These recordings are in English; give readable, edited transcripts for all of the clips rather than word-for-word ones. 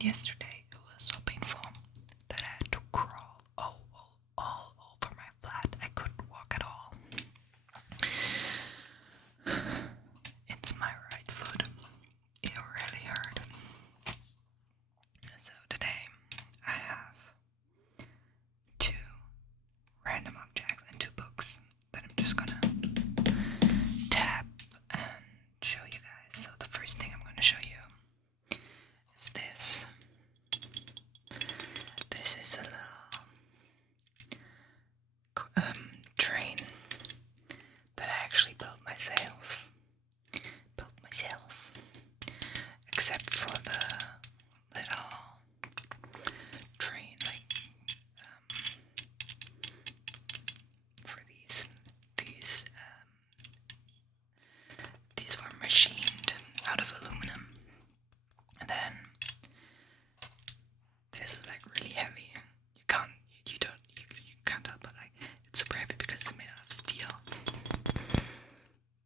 yesterday it was so painful that I had to crawl all over my flat. I couldn't walk at all. It's my right foot. It really hurt. So today I have two random objects and two books that I'm just gonna tap and show you guys. So the first thing I'm gonna show you is this. This is a little train that I actually built myself. Except for the little train, like for these were machined out of aluminum, and then this is like really heavy. You can't tell, but like it's super heavy because it's made out of steel.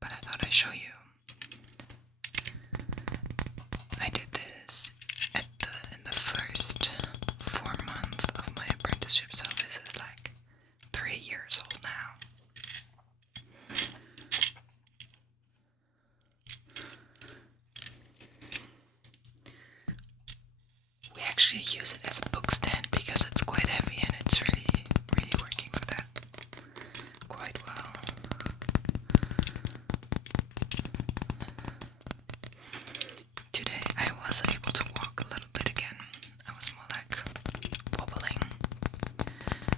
But I thought I'd show you. I did this in the first 4 months of my apprenticeship, so this is like 3 years old now. We actually use it as a book stand because it's quite heavy and it's really working for that quite well. Today I was able to walk a little bit again. I was more like wobbling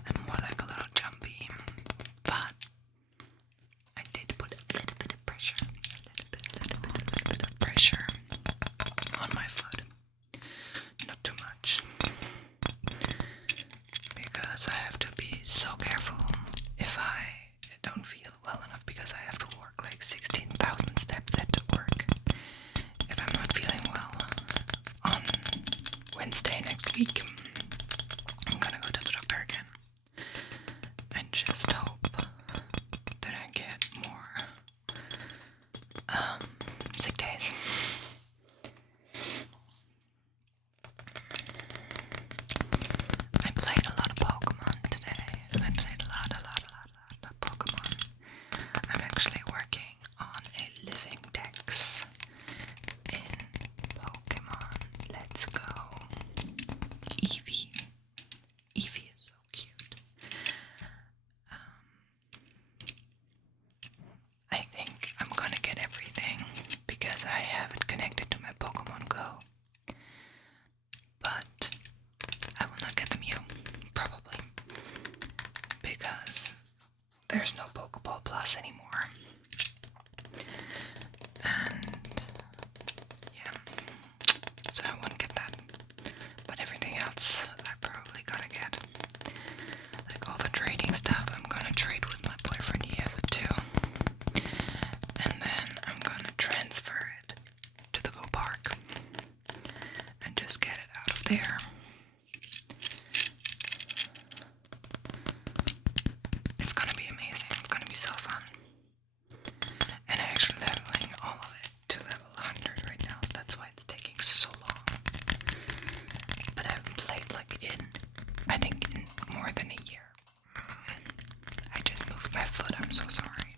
and more like a little jumpy, but I did put a little bit of pressure, on my foot. Not too much, because I have to be so careful if I don't feel well enough, because I have to walk like 16,000 steps at work. If I'm not feeling well on Wednesday next week, I'm gonna go to the doctor again and just hope that I get more sick days. I played a lot of Pokemon today. I played a lot of Pokemon. I'm actually working on a living dex in Pokemon Let's Go. Eevee. Eevee is so cute. I think I'm gonna get everything because I have it connected to my Pokemon Go. But I will not get the Mew, probably, because there's no Pokeball Plus anymore. And yeah, so I won't get that. But everything else I'm probably gonna get. Like all the trading stuff, I'm gonna trade with my boyfriend, he has it too. And then I'm gonna transfer it to the Go Park and just get it out of there. It's gonna be amazing. It's gonna be so fun. And I'm actually leveling all of it to level 100 right now, so that's why it's taking so long. But I haven't played I think in more than a year. I just moved my foot, I'm so sorry.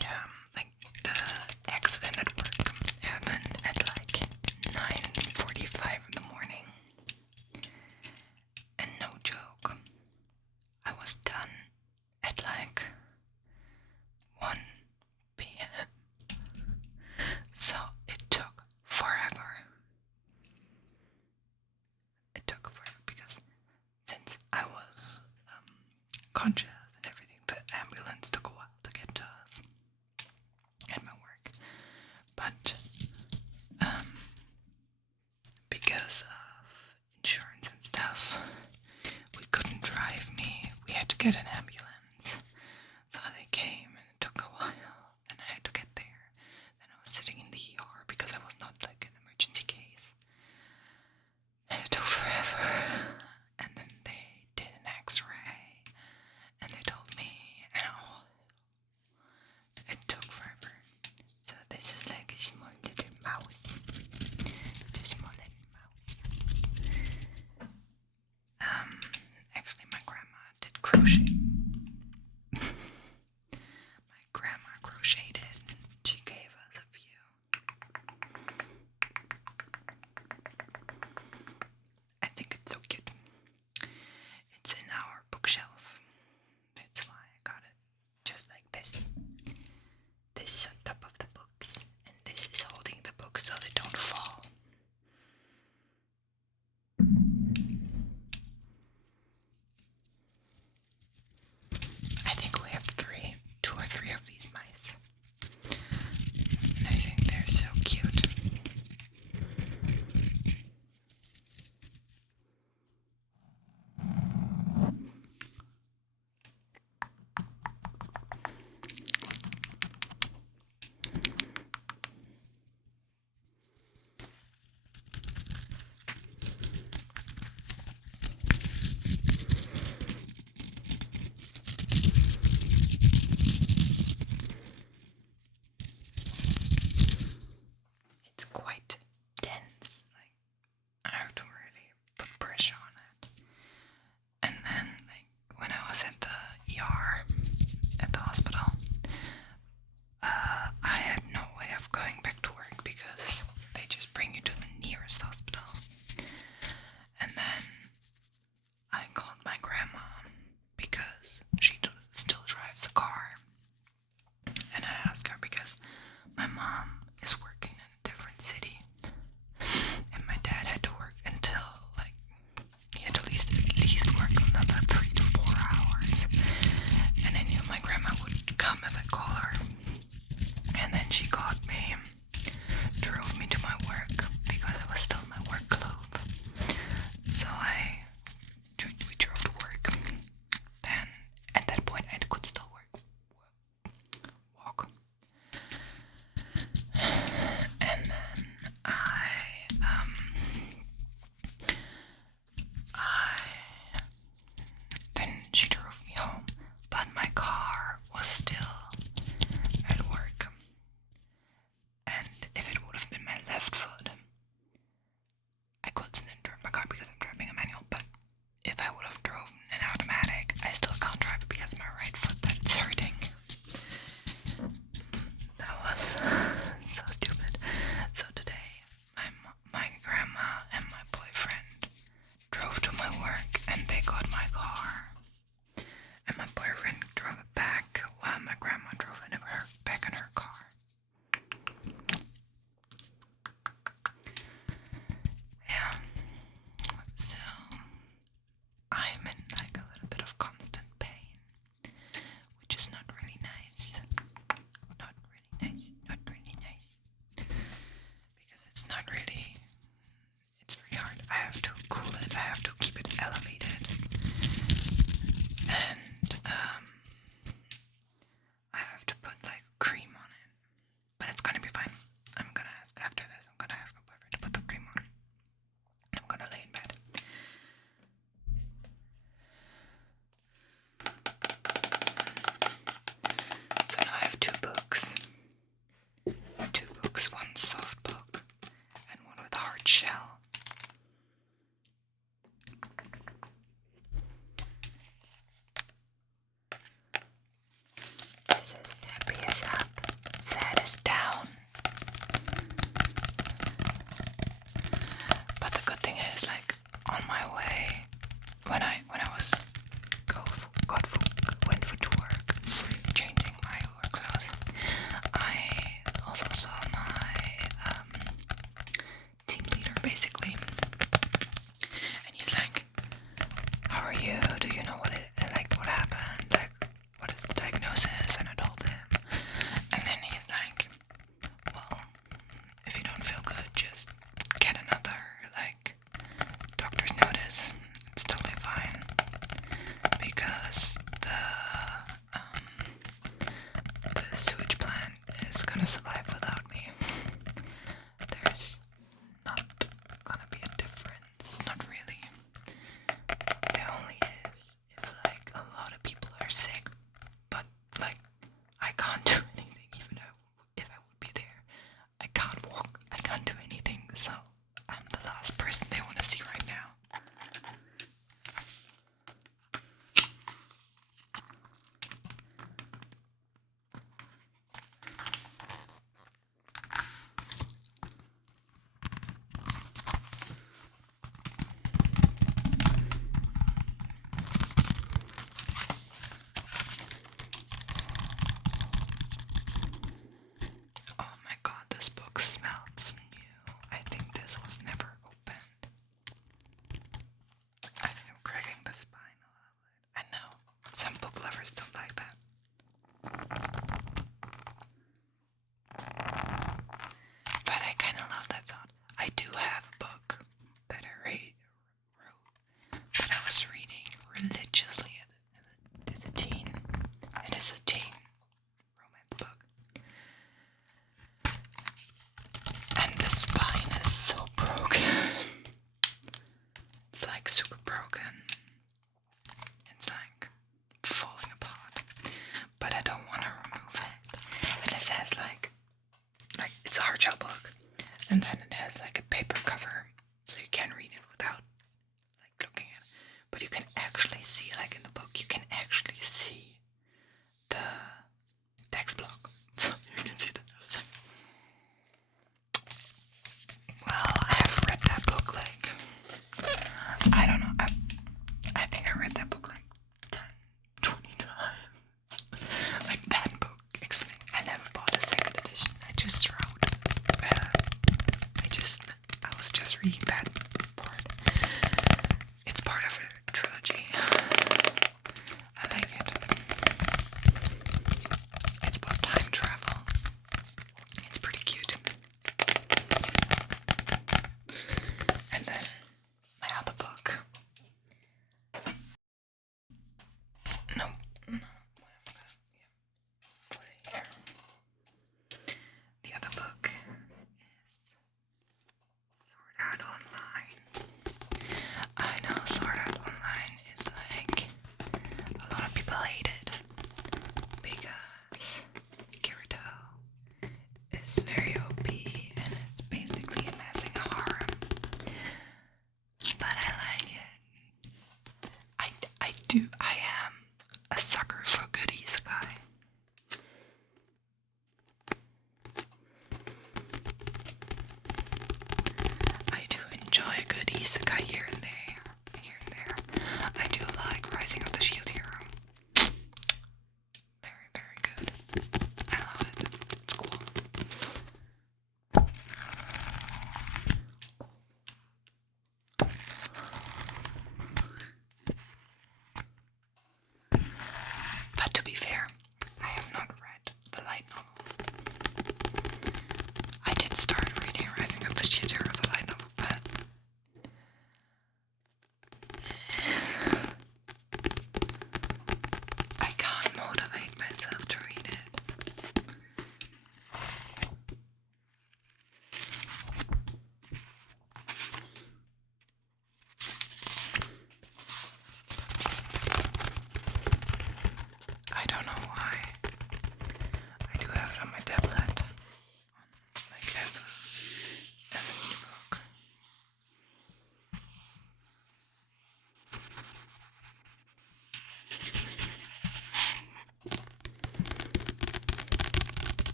Yeah, like the accident at work happened at like 9:45 in the morning. And no joke, I was done at like 1 p.m. So it took forever. Because since I was conscious and everything, the ambulance took a while to get to us at my work. But because of insurance and stuff, we couldn't drive me. We had to get an ambulance. So they came and it took a while and I had to get there. Then I was sitting in the ER because I was not like an emergency case. And it took forever. And then they did an x-ray and they told me, and it took forever. So this is like a small little mouse. it's not really, it's pretty hard. I have to cool it, I have to keep it elevated, and I have to put like cream on it, but it's gonna be fine. I'm gonna ask after this, I'm gonna ask my boyfriend to put the cream on. I'm gonna lay in bed. So now I have two books, one soft book and one with a hard shell. This is happy is up, sad is down. But the good thing is, like, on my way, when I was went for to work, changing my work clothes, I also saw my team leader basically, and he's like, "How are you? Do you know what happened? Like, what is the diagnosis?" And I told him, and then he's like, "Well, if you don't feel good, just get another doctor's notice. It's totally fine because the sewage plant is gonna survive without me. There's not gonna be a difference, not really. It only is if a lot of people are sick, but I can't do anything even if I would be there. I can't walk, I can't do anything, so I'm the last person they want to see right now." Oh my god, this book smells new. I think this was never opened. I think I'm cracking the spine a little bit. I know, some book lovers don't like that. But I kind of love that thought. I do have a book that I wrote, that I was reading religiously as a teen. It is a teen romance book. And the spine is so broken. It's super broken. It's falling apart. But I don't want to remove it. And it says it's a hardshell book. And then it has a paper cover. So you can read it without looking at it. But you can actually see, in the book, you can actually see the text block. So you can see that. Well, I have read that book I don't know, I think I read that book 10, 20 times. That book, I never bought a second edition. I just wrote, I was just reading that part. It's part of a trilogy. I like it. It's about time travel. It's pretty cute. And then my other book. No. Put it here. The other book is Sword Art Online. I know Sword Art Online is a lot of people hate it because Kirito is very OP and it's basically amassing a harem. But I like it. I am a sucker for good isekai. I do enjoy a good isekai here and there. I do like Rising of the Shield Hero. Very, very good. I love it. It's cool. But to be fair, I have not read the light novel. I did start reading Rising of the Shield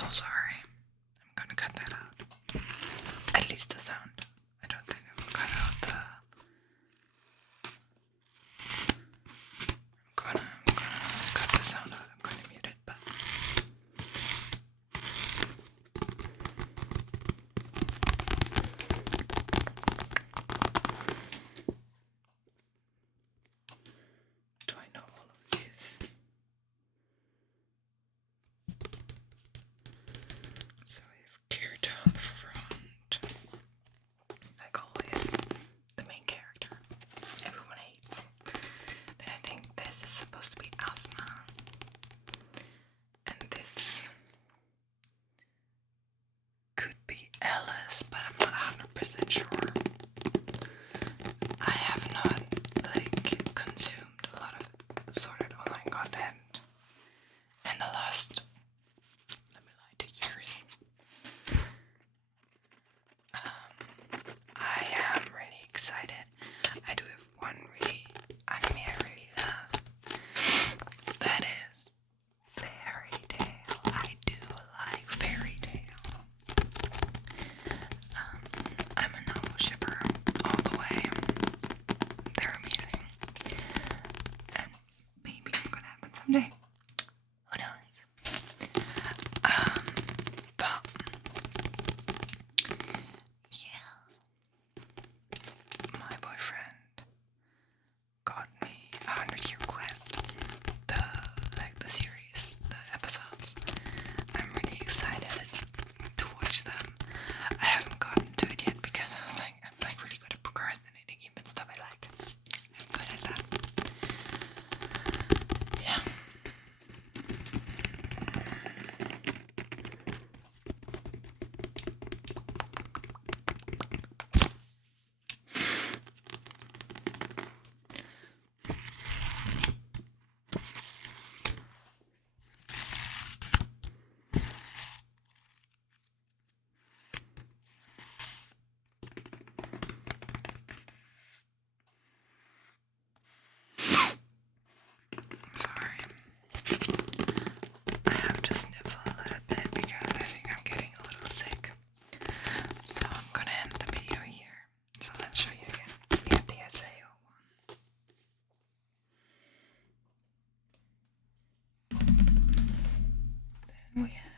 so sorry. I'm gonna cut that out. At least the sound. I don't think I will cut out the... I'm gonna cut the sound out. I'm gonna mute it, but... Do I know all of these? So we have Kirito front. Like always, the main character. Everyone hates. Then I think this is supposed to be Asuna. And this could be Alice, but I'm not 100% sure. I have not, consumed a lot of sorted online content in the last, let me lie, 2 years. I am really excited. I do have one anime I really love. That is Fairy Tail. I do like Fairy Tail. I'm a novel shipper all the way. They're amazing. And maybe it's gonna happen someday. Who knows? But yeah. My boyfriend got me 100 Year Quest. The series, the episodes. I'm really excited to watch them. I haven't gotten to it yet because I'm really good at procrastinating even stuff I like. I'm good at that. Yeah. Sorry. I have to sniffle a little bit because I think I'm getting a little sick. So I'm gonna end the video here. So let's show you again. We have the SAO one. Then we have